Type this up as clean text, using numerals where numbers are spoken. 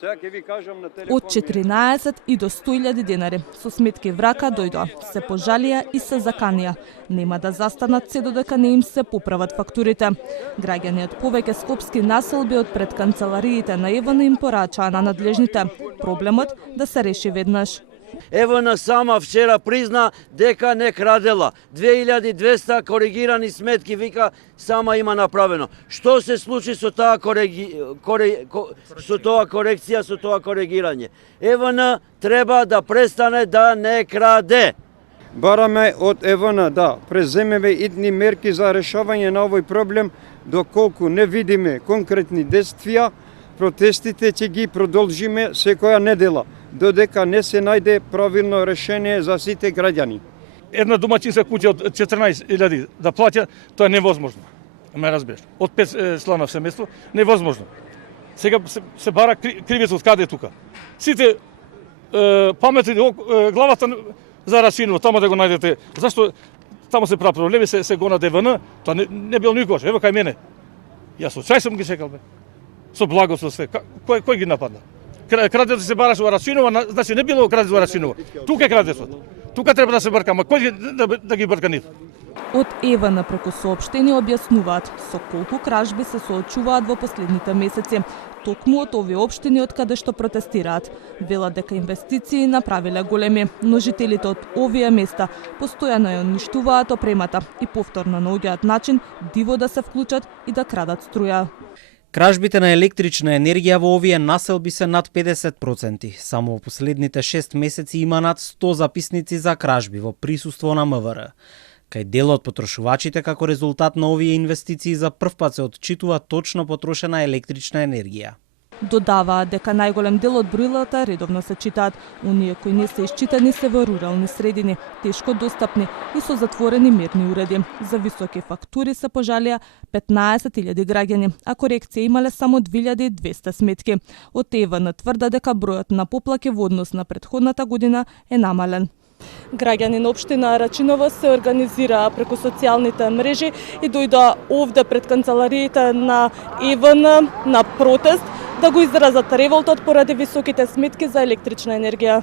Од 14 и до 100.000 денари. Со сметки врака дојдоа, се пожалија и се заканија. Нема да застанат се додека не им се поправат фактурите. Граѓани од повеќе скопски населби од пред канцелариите на ЕВН им порачаа на надлежните проблемот да се реши веднаш. ЕВН сама вчера призна дека не крадела. 2200 коригирани сметки, вика, сама има направено. Што се случи со тоа корекција, со тоа коригирање? ЕВН треба да престане да не краде. Бараме од ЕВН да преземеме идни мерки за решавање на овој проблем, доколку не видиме конкретни действија, протестите ќе ги продолжиме секоја недела, додека не се најде правилно решение за сите граѓани. Една домаќинска куќа од 14.000 да плаќа, тоа е невозможно. Ме разбираш. Од 5 члана в семејство, невозможно. Сега се бара кривец од каде е тука. Сите паметни главата за Рачиново, тамо да го најдете. Зашто тамо се прави проблеми, се гона ДВН, тоа не бил никош. Ево кај мене. Јас со чај сум ги чекал, бе. Со благо, со све. Кој ги нападна? Крадецот се бараше во Рачиново, значи не било крадец во Рачиново. Тука е крадецот. Тука треба да се бркаме. Кој да ги брка нив? Од ЕВН преку соопштени објаснуваат со колку кражби се соочуваат во последните месеци. Токму од овие општини од каде што протестираат. Велат дека инвестиции направиле големи, но жителите од овие места постојано ја уништуваат опремата и повторно наоѓаат начин диво да се вклучат и да крадат струја. Кражбите на електрична енергија во овие населби се над 50%. Само во последните 6 месеци има над 100 записници за кражби во присуство на МВР. Кај дел од потрошувачите како резултат на овие инвестиции за прв пат се отчитува точно потрошена електрична енергија. Додаваат дека најголем дел од броилата редовно се читаат. Оние кои не се исчитани се во рурални средини, тешко достапни и со затворени мерни уреди. За високи фактури се пожалија 15.000 граѓани, а корекција имале само 2200 сметки. Од ЕВН тврда дека бројот на поплаки во однос на претходната година е намален. Граѓани на општина Рачиново се организираа преку социјалните мрежи и дојдоа овде пред канцелариите на ЕВН на протест да го изразат револтот поради високите сметки за електрична енергија.